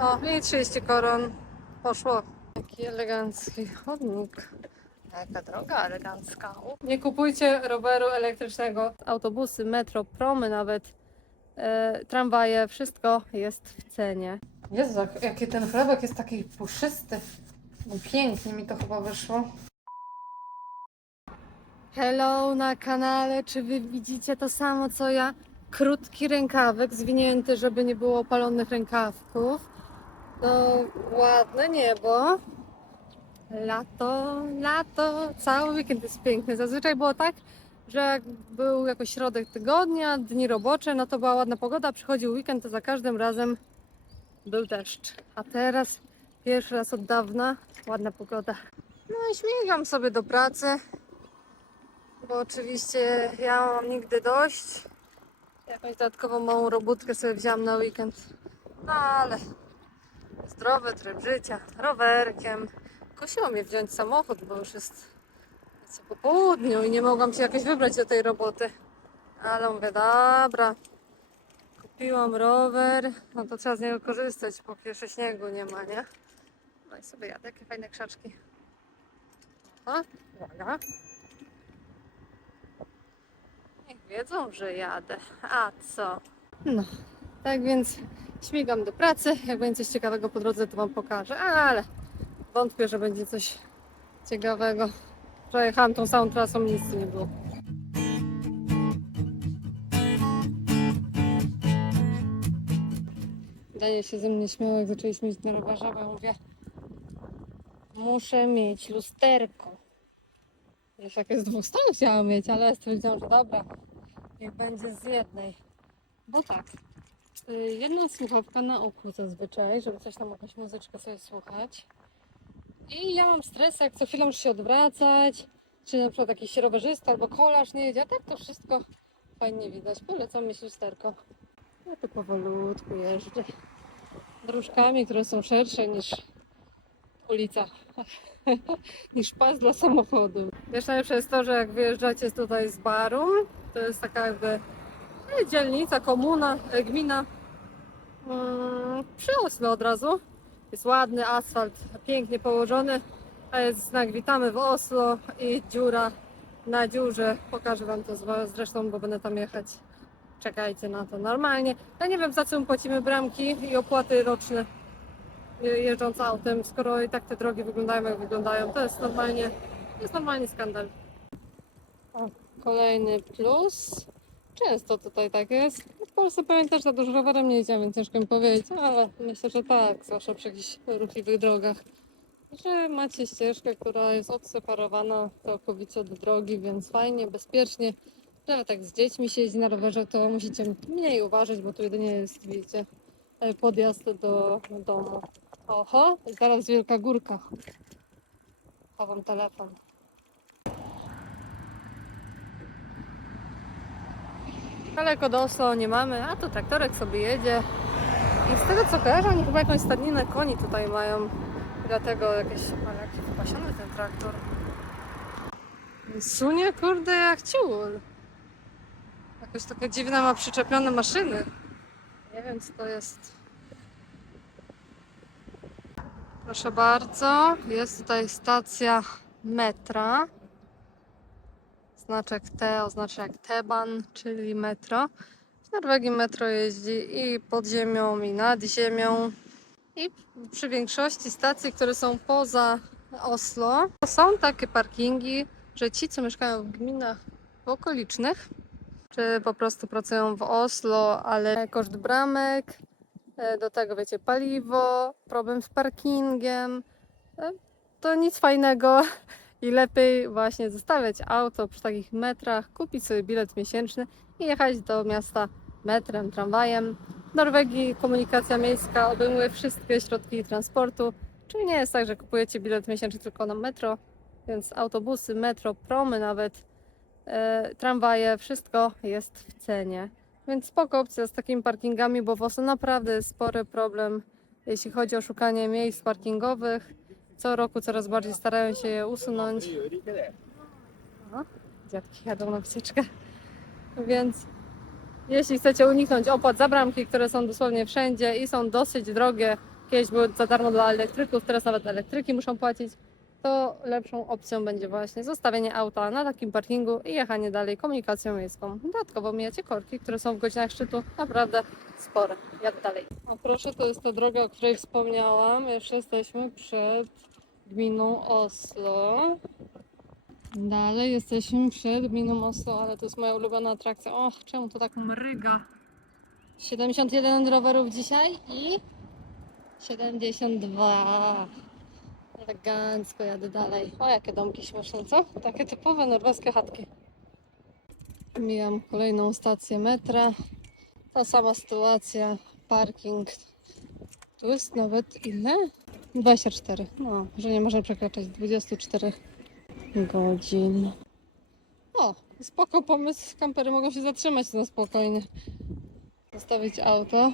O, i 30 koron poszło. Jaki elegancki chodnik. Jaka droga elegancka. Nie kupujcie roweru elektrycznego. Autobusy, metro, promy nawet, e, tramwaje, wszystko jest w cenie. Jezu, jak- jaki ten chlebek jest taki puszysty. No, pięknie mi to chyba wyszło. Hello na kanale, czy wy widzicie to samo co ja? Krótki rękawek, zwinięty, żeby nie było opalonych rękawków. No, ładne niebo. Lato, lato, cały weekend jest piękny. Zazwyczaj było tak, że jak był jakoś środek tygodnia, dni robocze, no to była ładna pogoda, przychodził weekend, to za każdym razem był deszcz. A teraz pierwszy raz od dawna ładna pogoda. No i śmigam sobie do pracy, bo oczywiście ja mam nigdy dość. Jakąś dodatkową małą robótkę sobie wziąłam na weekend. No ale zdrowy tryb życia, rowerkiem. Kusiło mnie wziąć samochód, bo już jest wiecie, po południu i nie mogłam się jakoś wybrać do tej roboty. Ale mówię, dobra, kupiłam rower, no to trzeba z niego korzystać, bo pierwsze śniegu nie ma, nie? No i sobie jadę, jakie fajne krzaczki. O, uwaga. Niech wiedzą, że jadę. A co? No, tak więc śmigam do pracy. Jak będzie coś ciekawego po drodze, to Wam pokażę, ale wątpię, że będzie coś ciekawego. Przejechałam tą samą trasą, nic nie było. Danie się ze mnie śmiało, jak zaczęliśmy iść na rowerze, bo ja mówię muszę mieć lusterko. Już jakieś z dwóch stron chciałam mieć, ale stwierdziłam, że dobra, niech będzie z jednej. Bo tak, jedna słuchawka na uchu zazwyczaj, żeby coś tam, jakąś muzyczkę sobie słuchać. I ja mam stres, jak co chwilę muszę się odwracać, czy na przykład jakiś rowerzysta albo kolarz nie jedzie, a tak to wszystko fajnie widać. Polecam mieć lusterko. Ja tu powolutku jeżdżę. Dróżkami, które są szersze niż ulica, niż pas dla samochodu. Wiesz, najlepsze jest to, że jak wyjeżdżacie tutaj z Barum, to jest taka jakby e, dzielnica, komuna, e, gmina. Mm, Przy od razu. Jest ładny asfalt, pięknie położony, a jest znak witamy w Oslo i dziura na dziurze. Pokażę Wam to zresztą, bo będę tam jechać. Czekajcie na to normalnie. Ja nie wiem za co my płacimy bramki i opłaty roczne je- jeżdżąc autem, skoro i tak te drogi wyglądają jak wyglądają. To jest normalnie, to jest normalnie skandal. O, kolejny plus. Często tutaj tak jest. Pewnie też za dużo rowerem nie jedziemy, ciężko mi powiedzieć, ale myślę, że tak, zwłaszcza przy jakichś ruchliwych drogach. Że macie ścieżkę, która jest odseparowana całkowicie od drogi, więc fajnie, bezpiecznie. Nawet tak z dziećmi się jeździ na rowerze, to musicie mniej uważać, bo tu jedynie jest, widzicie, podjazd do domu. Oho, zaraz wielka górka. Chowam telefon. Daleko do Oslo nie mamy, a to traktorek sobie jedzie. I z tego co kojarzę, oni chyba jakąś stadninę koni tutaj mają. Dlatego jakieś, ale jaki wypasiony ten traktor. Sunie kurde jak ciul. Jakoś takie dziwne ma przyczepione maszyny. Nie wiem co to jest. Proszę bardzo, jest tutaj stacja metra. Znaczek T oznacza jak T-Bahn, czyli metro. W Norwegii metro jeździ i pod ziemią, i nad ziemią. I przy większości stacji, które są poza Oslo, są takie parkingi, że ci, co mieszkają w gminach okolicznych, czy po prostu pracują w Oslo, ale koszt bramek, e, do tego wiecie, paliwo, problem z parkingiem, e, to nic fajnego i lepiej właśnie zostawiać auto przy takich metrach, kupić sobie bilet miesięczny i jechać do miasta metrem, tramwajem. W Norwegii komunikacja miejska obejmuje wszystkie środki transportu, czyli nie jest tak, że kupujecie bilet miesięczny tylko na metro, więc autobusy, metro, promy nawet, e, tramwaje, wszystko jest w cenie. Więc spoko opcja z takimi parkingami, bo w Oslo naprawdę jest spory problem, jeśli chodzi o szukanie miejsc parkingowych. Co roku coraz bardziej starają się je usunąć. O, dziadki jadą na wycieczkę. Więc jeśli chcecie uniknąć opłat za bramki, które są dosłownie wszędzie i są dosyć drogie, kiedyś były za darmo dla elektryków, teraz nawet elektryki muszą płacić, to lepszą opcją będzie właśnie zostawienie auta na takim parkingu i jechanie dalej komunikacją miejską. Dodatkowo mijacie korki, które są w godzinach szczytu naprawdę spore. Jak dalej? A proszę, to jest ta droga, o której wspomniałam. Już jesteśmy przed gminą Oslo. Dalej jesteśmy przed gminą Oslo, ale to jest moja ulubiona atrakcja. Och, czemu to tak mryga? 71 rowerów dzisiaj i 72. Elegancko jadę dalej. O, jakie domki śmieszne, co? Takie typowe norweskie chatki. Mijam kolejną stację metra. Ta sama sytuacja. Parking. Tu jest nawet ile? 24. No, że nie można przekraczać 24 godzin. O, spoko pomysł. Kampery mogą się zatrzymać na spokojnie. Zostawić auto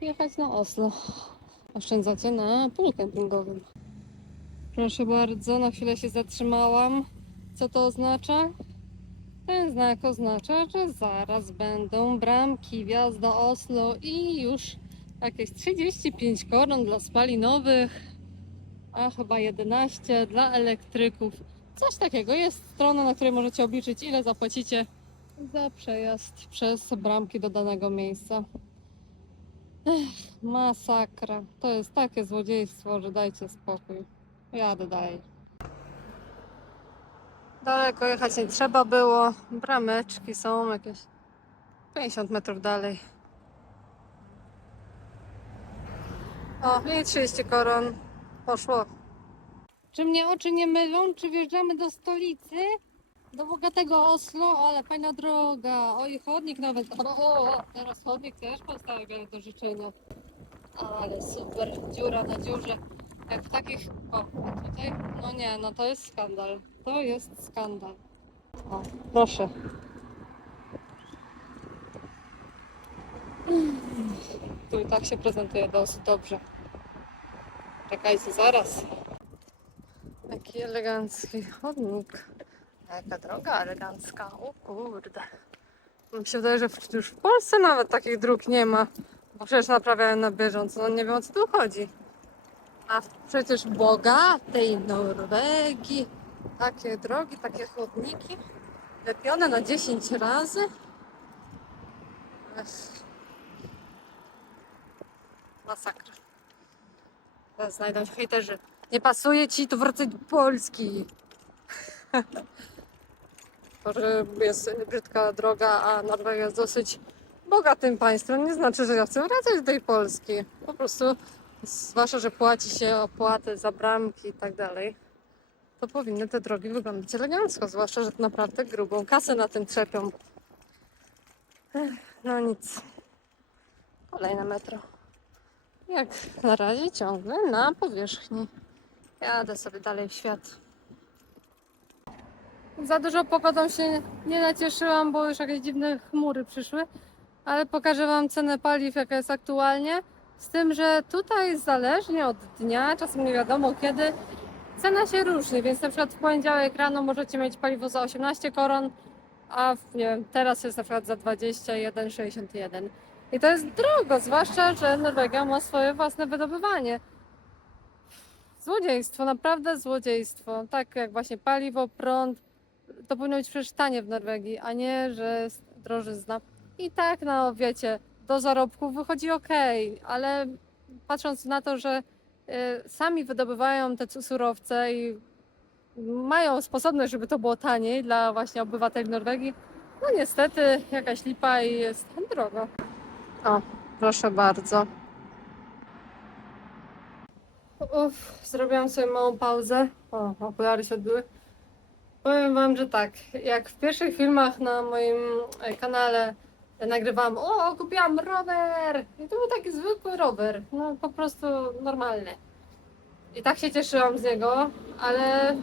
jechać na Oslo. Oszczędzacie na polu kempingowym. Proszę bardzo, na chwilę się zatrzymałam. Co to oznacza? Ten znak oznacza, że zaraz będą bramki wjazd do Oslo i już jakieś 35 koron dla spalinowych, a chyba 11 dla elektryków. Coś takiego. Jest strona, na której możecie obliczyć, ile zapłacicie za przejazd przez bramki do danego miejsca. Ech, masakra. To jest takie złodziejstwo, że dajcie spokój. Jadę dalej. Daleko jechać nie trzeba było. Brameczki są jakieś 50 metrów dalej. O, i 30 koron. Poszło. Czy mnie oczy nie mylą? Czy wjeżdżamy do stolicy? Do bogatego Oslo, ale fajna droga. Oj, chodnik nawet. O, o, o, teraz chodnik też postawiony do życzenia. Ale super, dziura na dziurze. Jak w takich. O, tutaj? No nie, no to jest skandal. To jest skandal. O, proszę. Tu i tak się prezentuje dosyć dobrze. Czekajcie, zaraz. Jaki elegancki chodnik. Jaka droga elegancka. O kurde. Mi się wydaje, że już w Polsce nawet takich dróg nie ma. Bo przecież naprawiają na bieżąco. No nie wiem o co tu chodzi. A przecież bogatej Norwegii takie drogi, takie chodniki lepione na 10 razy. Ech. Masakra. Teraz znajdą się hejterzy. Nie pasuje ci, to wracaj do Polski. To, że jest brzydka droga, a Norwegia jest dosyć bogatym państwem, nie znaczy, że ja chcę wracać do tej Polski. Po prostu, zwłaszcza, że płaci się opłaty za bramki i tak dalej, to powinny te drogi wyglądać elegancko, zwłaszcza, że naprawdę grubą kasę na tym trzepią. No nic. Kolejne metro. Jak na razie ciągle na powierzchni. Jadę sobie dalej w świat. Za dużo pogodą się nie nacieszyłam, bo już jakieś dziwne chmury przyszły, ale pokażę Wam cenę paliw, jaka jest aktualnie. Z tym, że tutaj zależnie od dnia, czasem nie wiadomo kiedy, cena się różni, więc na przykład w poniedziałek rano możecie mieć paliwo za 18 koron, a w, nie wiem, teraz jest na przykład za 21,61. I to jest drogo, zwłaszcza, że Norwegia ma swoje własne wydobywanie. Złodziejstwo, naprawdę złodziejstwo. Tak jak właśnie paliwo, prąd, to powinno być przecież tanie w Norwegii, a nie, że jest drożyzna. I tak, no wiecie, do zarobków wychodzi ok, ale patrząc na to, że y, sami wydobywają te surowce i mają sposobność, żeby to było taniej dla właśnie obywateli Norwegii, no niestety jakaś lipa i jest drogo. O, proszę bardzo. Uff, zrobiłam sobie małą pauzę. O, okulary się odbyły. Powiem Wam, że tak, jak w pierwszych filmach na moim e, kanale nagrywałam, o, kupiłam rower! I to był taki zwykły rower, no po prostu normalny. I tak się cieszyłam z niego, ale e,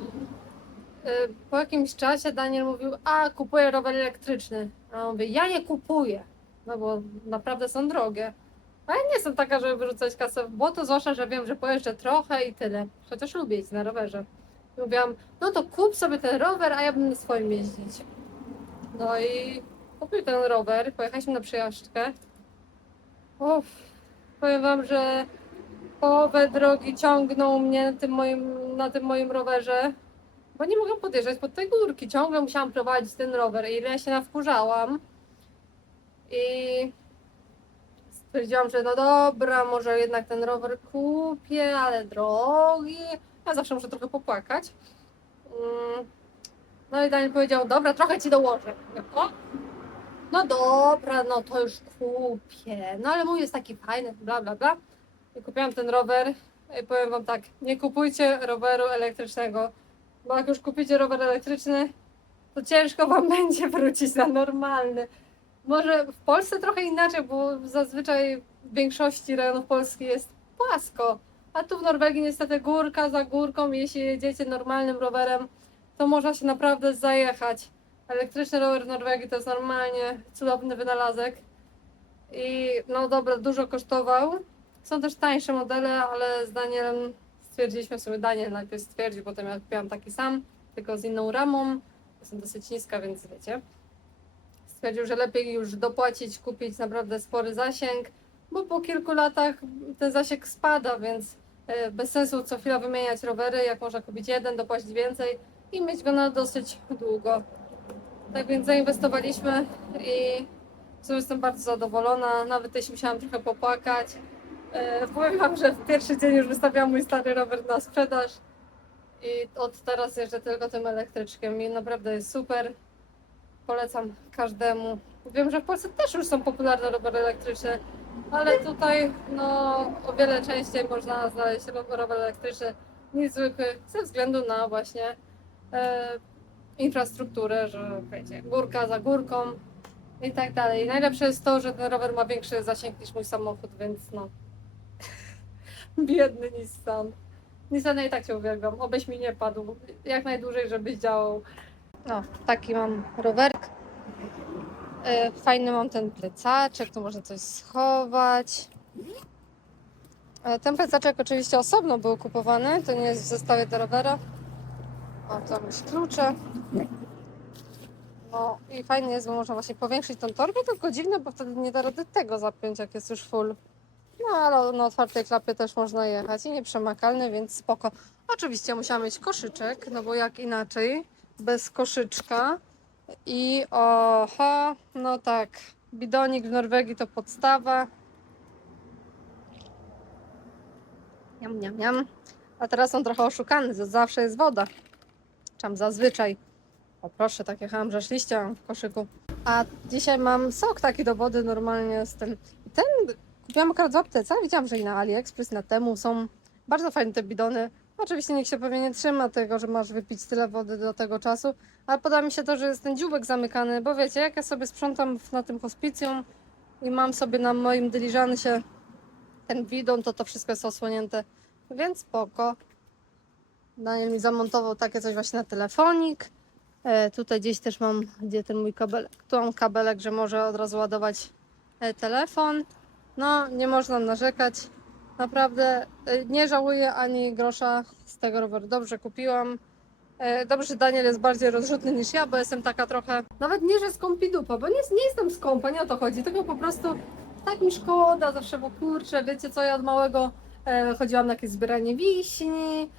po jakimś czasie Daniel mówił, a kupuję rower elektryczny. A ja mówię, ja nie kupuję, no bo naprawdę są drogie. A ja nie jestem taka, żeby wyrzucać kasę w błoto, zwłaszcza, że wiem, że pojeżdżę trochę i tyle. Chociaż lubię jeździć na rowerze. I Mówiłam, no to kup sobie ten rower, a ja będę swoim jeździć. No i kupił ten rower, pojechaliśmy na przejażdżkę. Uff, powiem wam, że połowę drogi ciągnął mnie na tym moim, na tym moim rowerze, bo nie mogłam podjeżdżać pod te górki. Ciągle musiałam prowadzić ten rower. Ile ja się nawkurzałam. I stwierdziłam, że no dobra, może jednak ten rower kupię, ale drogi. Ja zawsze muszę trochę popłakać. Mm. No i Daniel powiedział, dobra, trochę ci dołożę. O, no dobra, no to już kupię. No ale mój jest taki fajny, bla bla bla. I kupiłam ten rower. I powiem wam tak, nie kupujcie roweru elektrycznego, bo jak już kupicie rower elektryczny, to ciężko wam będzie wrócić na normalny. Może w Polsce trochę inaczej, bo zazwyczaj w większości rejonów Polski jest płasko. A tu w Norwegii niestety górka za górką, jeśli jedziecie normalnym rowerem, to można się naprawdę zajechać. Elektryczny rower w Norwegii to jest normalnie cudowny wynalazek. I no dobra, dużo kosztował. Są też tańsze modele, ale z Danielem stwierdziliśmy sobie, Daniel najpierw stwierdził, potem ja kupiłam taki sam, tylko z inną ramą. Jest dosyć niska, więc wiecie. Stwierdził, że lepiej już dopłacić, kupić naprawdę spory zasięg, bo po kilku latach ten zasięg spada, więc e, bez sensu co chwila wymieniać rowery, jak można kupić jeden, dopłacić więcej i mieć go na dosyć długo. Tak więc zainwestowaliśmy i jestem bardzo zadowolona, nawet jeśli musiałam trochę popłakać. E, powiem Wam, że w pierwszy dzień już wystawiałam mój stary rower na sprzedaż i od teraz jeżdżę tylko tym elektryczkiem i naprawdę jest super. Polecam każdemu. Wiem, że w Polsce też już są popularne rowery elektryczne, ale tutaj no, o wiele częściej można znaleźć ro- rower elektryczny niż zwykły ze względu na właśnie e, infrastrukturę, że wiecie, górka za górką i tak dalej. Najlepsze jest to, że ten rower ma większy zasięg niż mój samochód, więc no. Biedny Nissan. Nissan i tak cię uwielbiam. Obyś mi nie padł. Jak najdłużej, żebyś działał. No, taki mam rowerek. E, Fajny mam ten plecaczek, tu można coś schować. E, Ten plecaczek oczywiście osobno był kupowany, to nie jest w zestawie do rowera. O, tam już klucze. No i fajnie jest, bo można właśnie powiększyć tą torbę, tylko dziwne, bo wtedy nie da rady tego zapiąć, jak jest już full. No ale na otwartej klapie też można jechać i nieprzemakalny, więc spoko. Oczywiście musiałam mieć koszyczek, no bo jak inaczej, bez koszyczka. I oho, no tak, bidonik w Norwegii to podstawa. Jam, jam, jam. A teraz są trochę oszukany, zawsze jest woda. Czam zazwyczaj. O proszę, tak jechałam, że szliście mam w koszyku. A dzisiaj mam sok taki do wody normalnie z. I Ten kupiłam akurat w aptece, widziałam, że i na AliExpress, na temu są bardzo fajne te bidony. Oczywiście nikt się pewnie nie trzyma tego, że masz wypić tyle wody do tego czasu, ale podoba mi się to, że jest ten dzióbek zamykany, bo wiecie, jak ja sobie sprzątam na tym hospicjum i mam sobie na moim dyliżansie ten bidon, to to wszystko jest osłonięte, więc spoko. Daniel mi zamontował takie coś właśnie na telefonik. E, tutaj gdzieś też mam, gdzie ten mój kabelek, tu mam kabelek, że może od razu ładować e, telefon. No, nie można narzekać. Naprawdę e, nie żałuję ani grosza z tego roweru. Dobrze kupiłam. Dobrze, że Daniel jest bardziej rozrzutny niż ja, bo jestem taka trochę. Nawet nie, że skąpi dupa, bo nie, nie jestem skąpa, nie o to chodzi, tylko po prostu tak mi szkoda zawsze, bo kurczę, wiecie co, ja od małego chodziłam na jakieś zbieranie wiśni,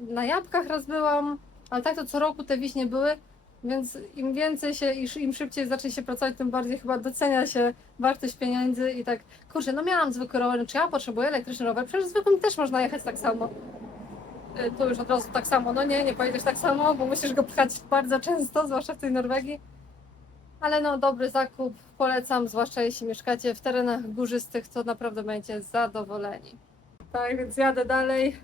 na jabłkach raz byłam, ale tak to co roku te wiśnie były, więc im więcej się, im szybciej zacznie się pracować, tym bardziej chyba docenia się wartość pieniędzy i tak, kurczę, no miałam zwykły rower, czy ja potrzebuję elektryczny rower? Przecież zwykłym też można jechać tak samo. Y, Tu już od razu tak samo, no nie, nie pojedziesz tak samo, bo musisz go pchać bardzo często, zwłaszcza w tej Norwegii. Ale no, dobry zakup, polecam, zwłaszcza jeśli mieszkacie w terenach górzystych, to naprawdę będziecie zadowoleni. Tak, więc jadę dalej.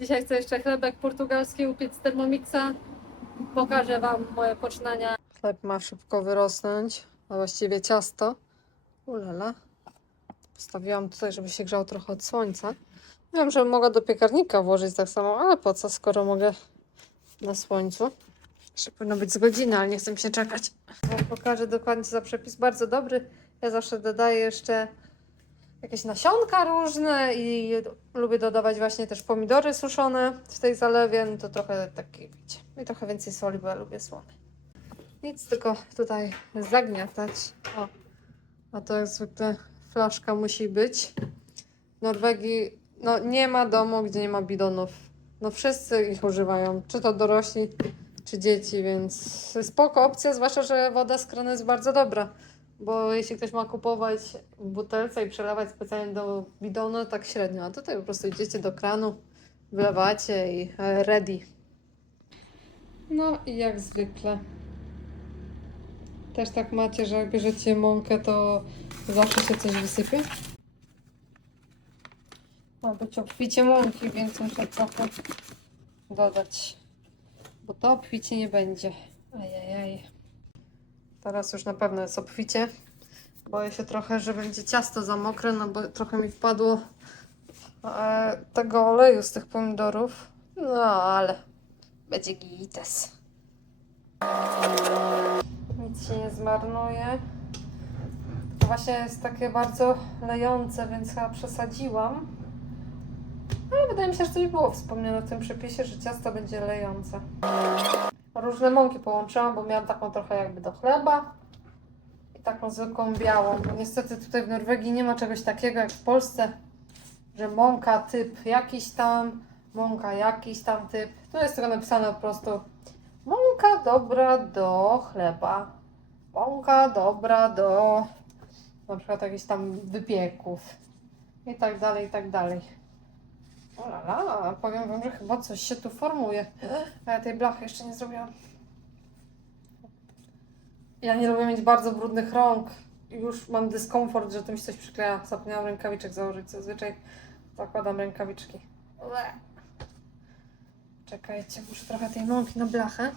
Dzisiaj chcę jeszcze chlebek portugalski upiec z Thermomixa. Pokażę Wam moje poczynania. Chleb ma szybko wyrosnąć, a właściwie ciasto. Ulala. Postawiłam tutaj, żeby się grzał trochę od słońca. Wiem, że mogę do piekarnika włożyć tak samo, ale po co, skoro mogę na słońcu? Jeszcze powinno być z godziny, ale nie chcę się czekać. Wam pokażę dokładnie co za przepis. Bardzo dobry. Ja zawsze dodaję jeszcze jakieś nasionka różne i lubię dodawać właśnie też pomidory suszone w tej zalewie. No to trochę takie, wiecie, i trochę więcej soli, bo ja lubię słone. Nic, tylko tutaj zagniatać. O, a to jak zwykle flaszka musi być. W Norwegii no nie ma domu, gdzie nie ma bidonów. No wszyscy ich używają, czy to dorośli, czy dzieci, więc spoko opcja, zwłaszcza, że woda z kranu jest bardzo dobra. Bo jeśli ktoś ma kupować w butelce i przelewać specjalnie do bidonu, tak średnio. A tutaj po prostu idziecie do kranu, wlewacie i e, ready. No i jak zwykle. Też tak macie, że jak bierzecie mąkę, to zawsze się coś wysypie? Ma być obficie mąki, więc muszę trochę dodać. Bo to obficie nie będzie. Ajajaj. Teraz już na pewno jest obficie. Boję się trochę, że będzie ciasto za mokre, no bo trochę mi wpadło e, tego oleju z tych pomidorów. No ale będzie gites. Nic się nie zmarnuje. To właśnie jest takie bardzo lejące, więc chyba przesadziłam. Ale wydaje mi się, że coś było wspomniane w tym przepisie, że ciasto będzie lejące. Różne mąki połączyłam, bo miałam taką trochę jakby do chleba i taką zwykłą białą. Niestety tutaj w Norwegii nie ma czegoś takiego jak w Polsce, że mąka typ jakiś tam, mąka jakiś tam typ. Tu jest tylko napisane po prostu mąka dobra do chleba, mąka dobra do na przykład jakichś tam wypieków i tak dalej, i tak dalej. O la la, powiem wam, że chyba coś się tu formuje. A ja tej blachy jeszcze nie zrobiłam. Ja nie lubię mieć bardzo brudnych rąk. Już mam dyskomfort, że tu mi się coś przykleja. Zapomniałam rękawiczek założyć. Zazwyczaj zakładam rękawiczki. Czekajcie, muszę trochę tej mąki na blachę.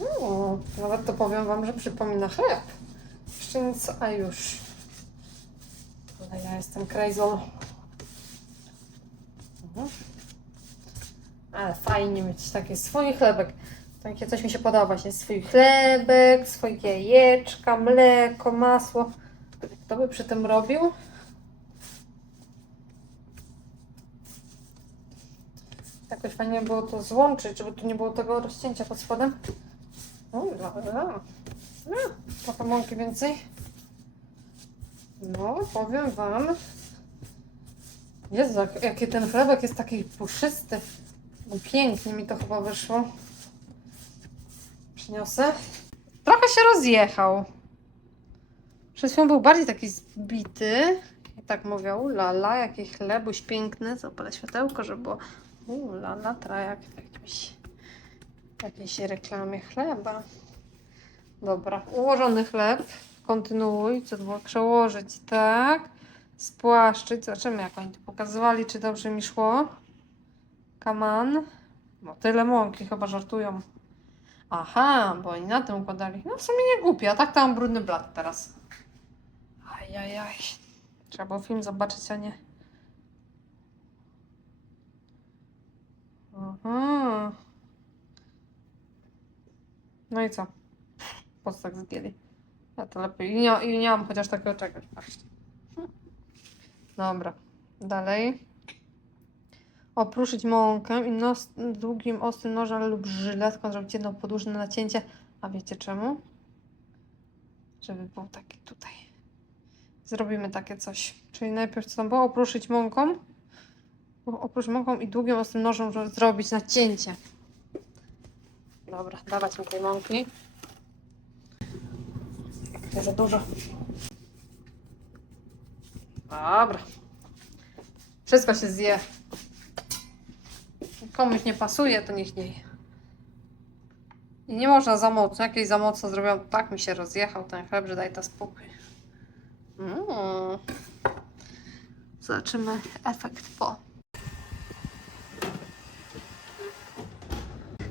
O, nawet to powiem wam, że przypomina chleb. Jeszcze nic, a już. Ale ja jestem crazy. Mhm. Ale fajnie mieć taki swój chlebek. Takie coś mi się podoba właśnie. Swój chlebek, swoje jajeczka, mleko, masło. Kto by przy tym robił? Jakoś fajnie było to złączyć, żeby tu nie było tego rozcięcia pod spodem. O, la, la. No, trochę mąki więcej. No, powiem Wam. Jezu, jak- jaki ten chlebek jest taki puszysty. No, pięknie mi to chyba wyszło. Przyniosę. Trochę się rozjechał. Przed chwilą był bardziej taki zbity. I tak mówią, lala, jaki chlebuś piękny. Zapalę światełko, żeby było u, lala, trajak w jakimś, jakiejś reklamie chleba. Dobra, ułożony chleb. Kontynuuj, co było przełożyć, tak. Spłaszczyć, zobaczymy jak oni to pokazywali, czy dobrze mi szło. Kaman. No tyle mąki, chyba żartują. Aha, bo oni na tym układali. No w sumie nie głupie, a tak tam brudny blat teraz. Ajajaj. Trzeba było film zobaczyć, a nie. Aha. No i co? Po co tak zgięli? Ja to lepiej. I nie, i nie mam chociaż takiego czegoś. Dobra. Dalej. Opruszyć mąkę i nos, długim, ostrym nożem lub żyletką zrobić jedno podłużne nacięcie. A wiecie czemu? Żeby był taki tutaj. Zrobimy takie coś. Czyli najpierw co tam było? Opruszyć mąką. Oprócz mąką i długim, ostrym nożem, żeby zrobić nacięcie. Dobra, dawać mi tej mąki. Nie za dużo. Dobra. Wszystko się zje. Komuś nie pasuje, to niech nie je. I nie można za mocno. Jakieś za mocno zrobiłam, tak mi się rozjechał ten chleb, że daj to spokój. Mm. Zobaczymy efekt po.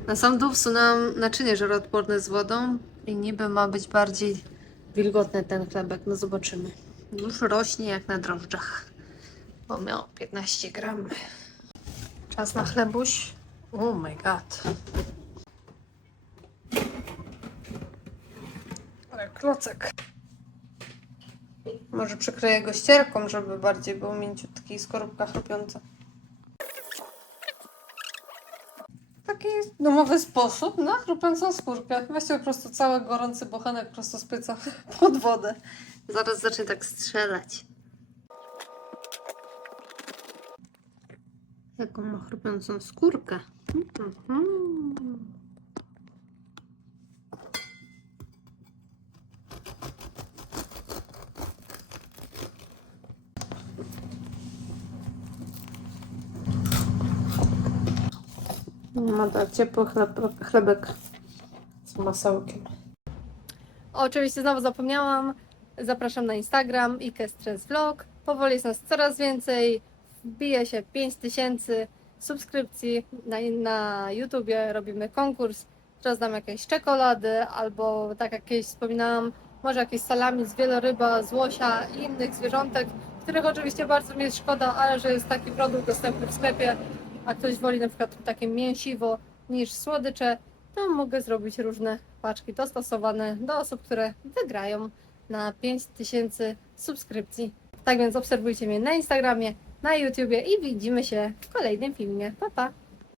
Na sam dół wsunęłam naczynie żaroodporne z wodą i niby ma być bardziej wilgotny ten chlebek. No zobaczymy. Już rośnie jak na drożdżach, bo miał 15 gram. Czas na chlebuś. Oh my god. Ale klocek. Może przykryję go ścierką, żeby bardziej był mięciutki i skorupka chrupiąca. Taki domowy sposób na chrupiącą skórkę. Weźcie po prostu cały gorący bochenek prosto z pieca pod wodę. Zaraz zacznę tak strzelać. Jaką ma chrupiącą skórkę. Mhm. Ma tak ciepły chleb, chlebek z masełkiem. Oczywiście znowu zapomniałam. Zapraszam na Instagram i Stres Vlog. Powoli jest nas coraz więcej. Wbije się 5000 subskrypcji na, na YouTubie. Robimy konkurs. Teraz dam jakieś czekolady albo tak jak kiedyś wspominałam, może jakieś salami z wieloryba, z łosia i innych zwierzątek, których oczywiście bardzo mi jest szkoda, ale że jest taki produkt dostępny w sklepie, a ktoś woli na przykład takie mięsiwo niż słodycze, to mogę zrobić różne paczki dostosowane do osób, które wygrają na 5000 subskrypcji. Tak więc obserwujcie mnie na Instagramie, na YouTubie i widzimy się w kolejnym filmie. Pa, pa!